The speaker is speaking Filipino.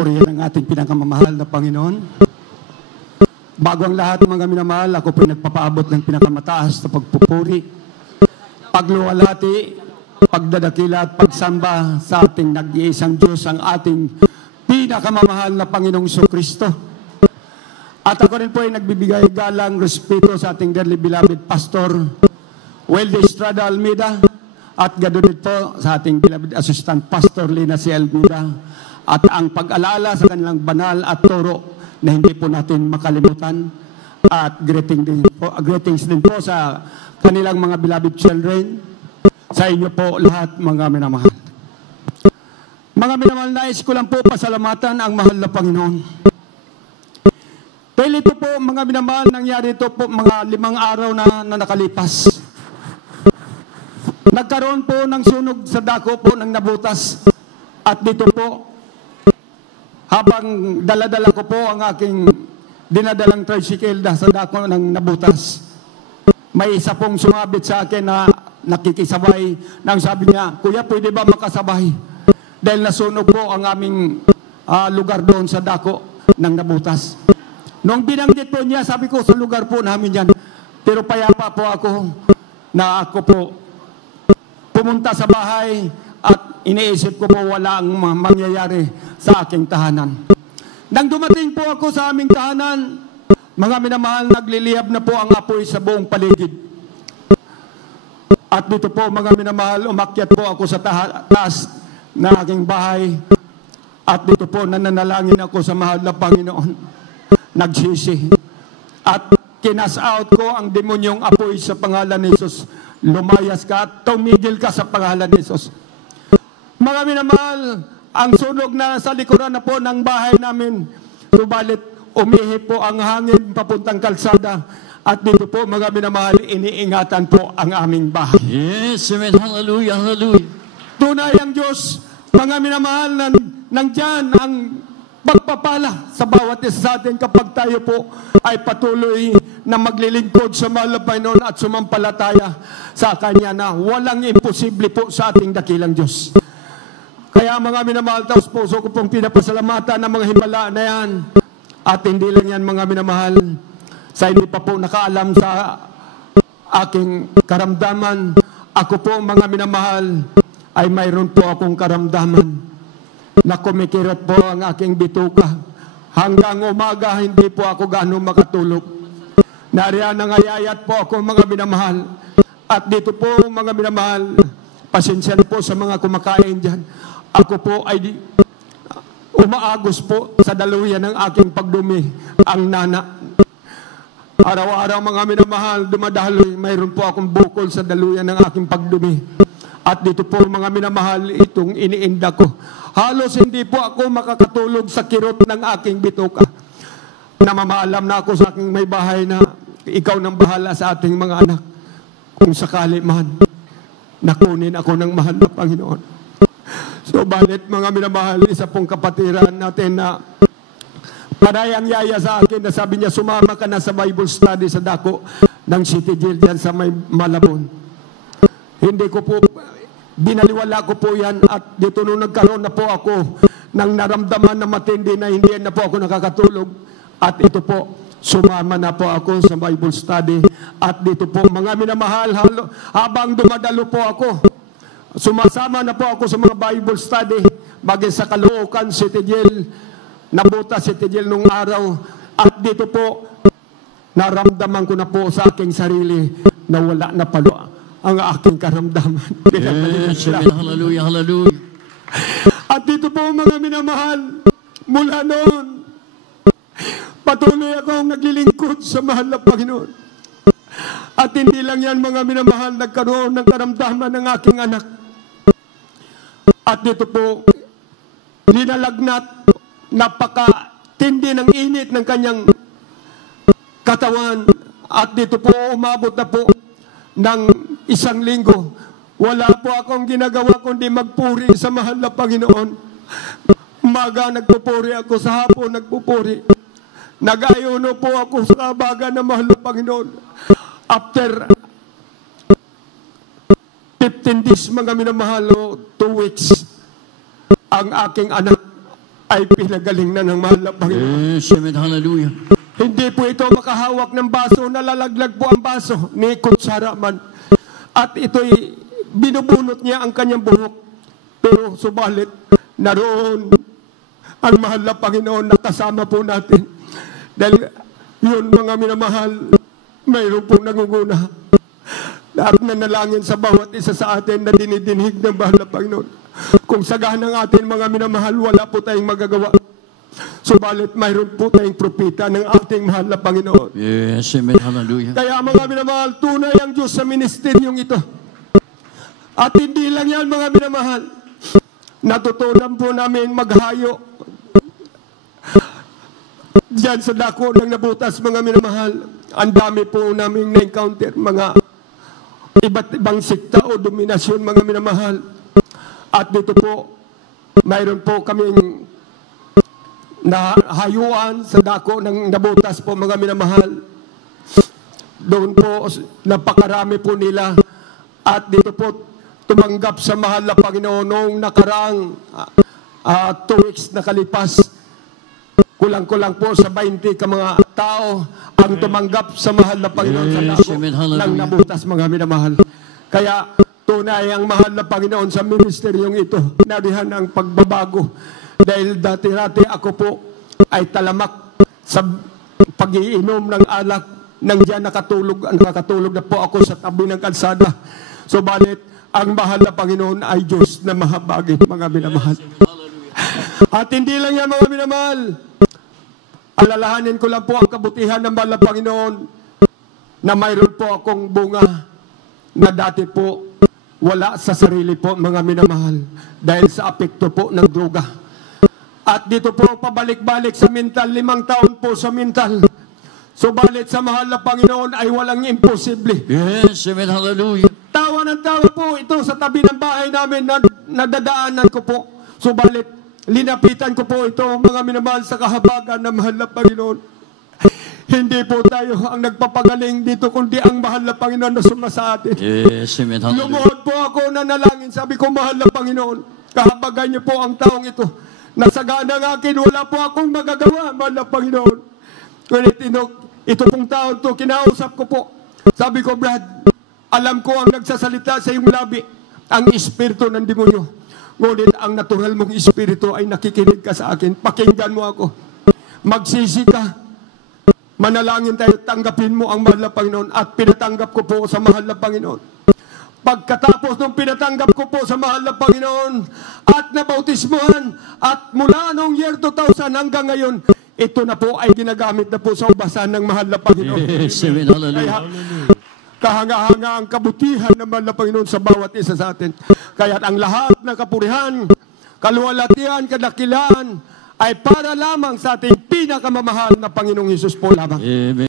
Purihin ang ating pinakamamahal na Panginoon. Bago ang lahat, mga minamahal, ako po nagpapaabot ng pinakamataas na pagpupuri, pagluwalhati, pagdadakila at pagsamba sa ating nag-iisang Diyos, ang ating pinakamamahal na Panginoong Kristo. At ako rin po ay nagbibigay galang respeto sa ating dearly beloved Pastor Weldy Estrada Almeida, at ganoon din po sa ating beloved Assistant Pastor Lina C. Almeida, at ang pag-alala sa kanilang banal at turo na hindi po natin makalimutan, at greetings din po sa kanilang mga beloved children, sa inyo po lahat, mga minamahal. Mga minamahal, nais ko lang po pasalamatan ang mahal na Panginoon. Dahil ito po, mga minamahal, nangyari ito po mga 5 araw na nakalipas. Nagkaroon po ng sunog sa dako po ng nabutas, at dito po, habang daladala ko po ang aking dinadalang tricycle sa dako ng nabutas, may isa pong sumabit sa akin na nakikisabay, nang sabi niya, "Kuya, pwede ba makasabay? Dahil nasunog po ang aming lugar doon sa dako ng nabutas." Nung binanggit po niya, sabi ko, sa lugar po namin yan. Pero payapa po ako na ako po pumunta sa bahay at iniisip ko po wala ang mangyayari sa aking tahanan. Nang dumating po ako sa aming tahanan, mga minamahal, nagliliyab na po ang apoy sa buong paligid. At dito po, mga minamahal, umakyat po ako sa taas na aking bahay. At dito po, nananalangin ako sa mahal na Panginoon. Nagsisi. At kinas out ko ang demonyong apoy sa pangalan ni Jesus. Lumayas ka at tumigil ka sa pangalan ni Jesus. Mga minamahal, ang sunog na sa likuran na po ng bahay namin, subalit umihip po ang hangin papuntang kalsada, at dito po, mga minamahal, iniingatan po ang aming bahay. Yes, amen. Hallelujah, hallelujah. Tunay ang Diyos, mga minamahal, nandyan ang pagpapala sa bawat isa sa atin kapag tayo po ay patuloy na maglilingkod sa mahal na Panginoon at sumampalataya sa Kanya, na walang imposible po sa ating dakilang Diyos. Kaya mga minamahal, taos puso ko pong pinapasalamatan ng mga himala na yan. At hindi lang yan, mga minamahal, sa hindi pa po nakaalam sa aking karamdaman, ako po, mga minamahal, ay mayroon po akong karamdaman na kumikirot po ang aking bituka. Hanggang umaga, hindi po ako gaano makatulog. Nariyan nangayayat po ako, mga minamahal. At dito po, mga minamahal, pasensya po sa mga kumakain dyan. Ako po ay umaagos po sa daluyan ng aking pagdumi, ang nana. Araw-araw, mga minamahal, dumadaloy, mayroon po akong bukol sa daluyan ng aking pagdumi. At dito po, mga minamahal, itong iniinda ko. Halos hindi po ako makakatulog sa kirot ng aking bituka. Namamaalam na ako sa aking may bahay na ikaw nang bahala sa ating mga anak. Kung sakali man, nakunin ako ng mahal na Panginoon. So, balit, mga minamahal, isa pong kapatiran natin na parayang yaya sa akin na sabi niya, sumama ka na sa Bible study sa dako ng City Jail dyan sa may Malabon. Hindi ko po, binaliwala ko po yan, at dito nung nagkaroon na po ako ng naramdaman na matindi na hindi na po ako nakakatulog, at ito po, sumama na po ako sa Bible study. At dito po, mga minamahal, habang dumadalo po ako, sumasama na po ako sa mga Bible study, bagay sa Caloocan City Jail, Nabuta City Jail nung araw. At dito po, naramdaman ko na po sa aking sarili na wala na palo ang aking karamdaman. Yes, amen. Hallelujah, hallelujah. At dito po, mga minamahal, mula noon, patuloy akong naglilingkod sa mahal na Panginoon. At hindi lang yan, mga minamahal, nagkaroon ng karamdaman ng aking anak. At dito po, linalagnat, napakatindi ng init ng kanyang katawan. At dito po, umabot na po ng 1 linggo. Wala po akong ginagawa kundi magpuri sa mahal na Panginoon. Umaga nagpupuri ako, sa hapon nagpupuri. Nag-ayuno po ako sa kabagan ng mahal na Panginoon. After 15 days, mga minamahal, 2 weeks, ang aking anak ay pinagaling na ng mahal na Panginoon. Yes, amen, hallelujah. Hindi po ito makahawak ng baso, nalalaglag po ang baso ni Kutsara man. At ito'y binubunot niya ang kanyang buhok. Pero subalit, naroon ang mahal na Panginoon na kasama po natin. Dahil yun, mga minamahal, mayroon pong nangunguna. At nanalangin sa bawat isa sa atin na dinidinig ng mahal na Panginoon. Kung sagahan ng atin, mga minamahal, wala po tayong magagawa. Subalit, mayroon po tayong propita ng ating mahal na Panginoon. Yes, amen, hallelujah. Kaya mga minamahal, tunay ang Diyos sa ministeryong ito. At hindi lang yan, mga minamahal. Natutunan po namin maghayo diyan sa dako ng nabutas, mga minamahal. Ang dami po namin na-encounter, mga iba't ibang sikta o dominasyon, mga minamahal. At dito po, mayroon po kaming nahayuan sa dako ng nabutas po, mga minamahal. Doon po, napakarami po nila. At dito po, tumanggap sa mahal na Panginoon noong nakaraang 2 weeks na kalipas. Kulang-kulang po sa 20 ka mga tao ang tumanggap sa mahal na Panginoon sa dako ng nabutas, mga minamahal. Kaya tunay ang mahal na Panginoon sa ministeryong ito. Narihan ang pagbabago. Dahil dati-rati ako po ay talamak sa pag-iinom ng alak. Nandiyan nakatulog na po ako sa tabi ng kalsada. Subalit, ang mahal na Panginoon ay Diyos na mahabagin, mga minamahal. At hindi lang yan, mga minamahal. Alalahanin ko lang po ang kabutihan ng mahal na Panginoon na mayroon po akong bunga na dati po wala sa sarili po, mga minamahal, dahil sa apekto po ng droga. At dito po pabalik-balik sa mental, 5 taon po sa mental. Subalit sa mahal na Panginoon ay walang imposible. Yes, amen, hallelujah. Tawa ng tawa po ito sa tabi ng bahay namin na nadadaanan ko po. Subalit, linapitan ko po ito, mga minamahal, sa kahabagan ng mahal na Panginoon. Hindi po tayo ang nagpapagaling dito, kundi ang mahal na Panginoon na suma sa atin. Yes, amen, hallelujah. Lumuhod po ako na nalangin. Sabi ko, mahal na Panginoon, kahabagan niyo po ang taong ito. Nasagana ng akin, wala po akong magagawa, mahal na Panginoon. Ngunit ito pong taon to, kinausap ko po. Sabi ko, Brad, alam ko ang nagsasalita sa iyong labi, ang espiritu ng demonyo. Ngunit ang natural mong espiritu ay nakikinig ka sa akin. Pakinggan mo ako. Magsisi ka. Manalangin tayo, tanggapin mo ang mahal na Panginoon. At pinatanggap ko po sa mahal na Panginoon. Pagkatapos nung pinatanggap ko po sa mahal na Panginoon at nabautismuhan, at mula noong year 2000 hanggang ngayon, ito na po ay ginagamit na po sa ubasan ng mahal na Panginoon. Yes, amen, hallelujah. Kahanga-hanga ang kabutihan ng mahal na Panginoon sa bawat isa sa atin. Kaya ang lahat ng kapurihan, kaluwalhatian, kadakilaan ay para lamang sa ating pinakamamahal na Panginoong Hesus po lamang. Amen.